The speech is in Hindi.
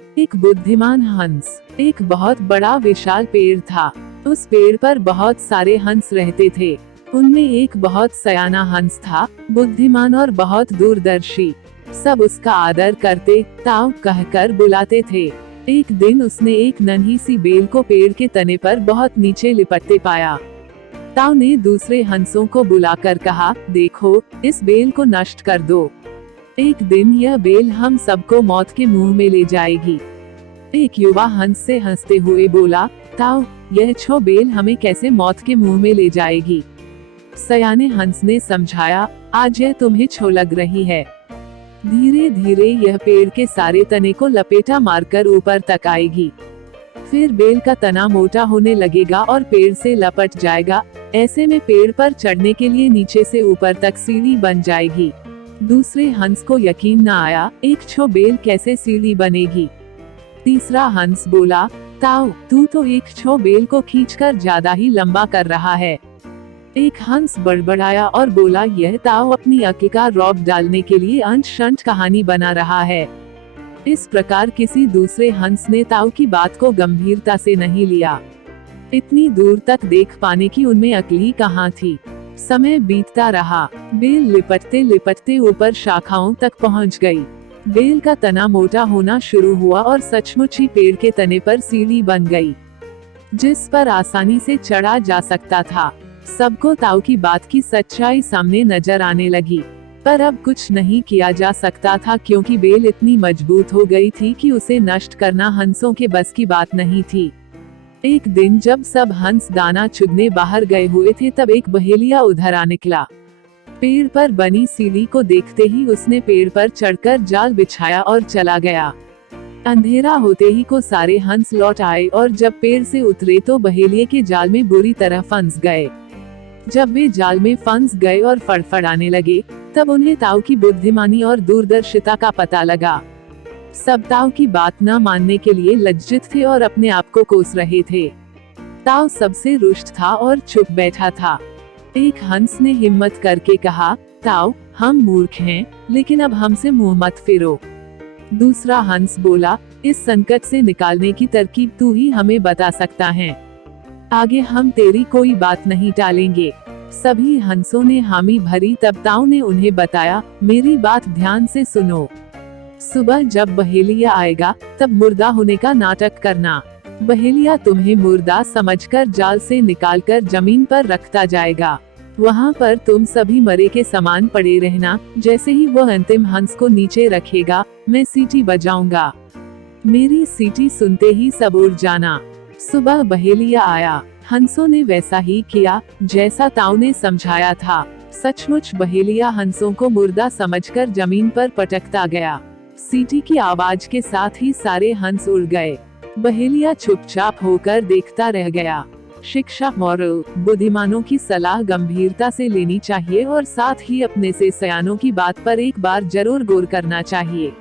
एक बुद्धिमान हंस। एक बहुत बड़ा विशाल पेड़ था। उस पेड़ पर बहुत सारे हंस रहते थे। उनमें एक बहुत सयाना हंस था, बुद्धिमान और बहुत दूरदर्शी। सब उसका आदर करते, ताऊ कहकर बुलाते थे। एक दिन उसने एक नन्ही सी बेल को पेड़ के तने पर बहुत नीचे लिपटते पाया। ताऊ ने दूसरे हंसों को बुलाकर कहा, देखो, इस बेल को नष्ट कर दो। एक दिन यह बेल हम सबको मौत के मुंह में ले जाएगी। एक युवा हंस से हंसते हुए बोला, ताऊ, यह छो बेल हमें कैसे मौत के मुंह में ले जाएगी। सयाने हंस ने समझाया, आज यह तुम्हें छो लग रही है। धीरे धीरे यह पेड़ के सारे तने को लपेटा मारकर ऊपर तक आएगी। फिर बेल का तना मोटा होने लगेगा और पेड़ से लपट जाएगा। ऐसे में पेड़ पर चढ़ने के लिए नीचे से ऊपर तक सीढ़ी बन जाएगी। दूसरे हंस को यकीन न आया, एक छो बेल कैसे सीढ़ी बनेगी। तीसरा हंस बोला, ताऊ, तू तो एक छो बेल को खींचकर ज्यादा ही लंबा कर रहा है। एक हंस बड़बड़ाया और बोला, यह ताऊ अपनी अक्ल का रौब डालने के लिए अंश शंठ कहानी बना रहा है। इस प्रकार किसी दूसरे हंस ने ताऊ की बात को गंभीरता से नहीं लिया। इतनी दूर तक देख पाने की उनमें अक्ल ही कहाँ थी। समय बीतता रहा। बेल लिपटते लिपटते ऊपर शाखाओं तक पहुंच गई। बेल का तना मोटा होना शुरू हुआ और सचमुच ही पेड़ के तने पर सीढ़ी बन गई, जिस पर आसानी से चढ़ा जा सकता था। सबको ताऊ की बात की सच्चाई सामने नजर आने लगी, पर अब कुछ नहीं किया जा सकता था क्योंकि बेल इतनी मजबूत हो गई थी कि उसे नष्ट करना हंसों के बस की बात नहीं थी। एक दिन जब सब हंस दाना चुगने बाहर गए हुए थे, तब एक बहेलिया उधर आ निकला। पेड़ पर बनी सीढ़ी को देखते ही उसने पेड़ पर चढ़कर जाल बिछाया और चला गया। अंधेरा होते ही को सारे हंस लौट आए और जब पेड़ से उतरे तो बहेलिये के जाल में बुरी तरह फंस गए। जब वे जाल में फंस गए और फड़फड़ाने लगे, तब उन्हें ताऊ की बुद्धिमानी और दूरदर्शिता का पता लगा। सब ताऊ की बात न मानने के लिए लज्जित थे और अपने आप को कोस रहे थे। ताऊ सबसे रुष्ट था और चुप बैठा था। एक हंस ने हिम्मत करके कहा, ताऊ, हम मूर्ख हैं, लेकिन अब हमसे मुंह मत फेरो। दूसरा हंस बोला, इस संकट से निकालने की तरकीब तू ही हमें बता सकता है। आगे हम तेरी कोई बात नहीं टालेंगे। सभी हंसों ने हामी भरी। तब ताऊ ने उन्हें बताया, मेरी बात ध्यान से सुनो। सुबह जब बहेलिया आएगा, तब मुर्दा होने का नाटक करना। बहेलिया तुम्हें मुर्दा समझकर जाल से निकालकर जमीन पर रखता जाएगा। वहाँ पर तुम सभी मरे के समान पड़े रहना। जैसे ही वह अंतिम हंस को नीचे रखेगा, मैं सीटी बजाऊंगा। मेरी सीटी सुनते ही सब उड़ जाना। सुबह बहेलिया आया। हंसों ने वैसा ही किया जैसा ताऊ ने समझाया था। सचमुच बहेलिया हंसों को मुर्दा समझकर जमीन पर पटकता गया। सीटी की आवाज के साथ ही सारे हंस उड़ गए। बहेलिया चुपचाप होकर देखता रह गया। शिक्षा मॉरल, बुद्धिमानों की सलाह गंभीरता से लेनी चाहिए और साथ ही अपने से सयानों की बात पर एक बार जरूर गौर करना चाहिए।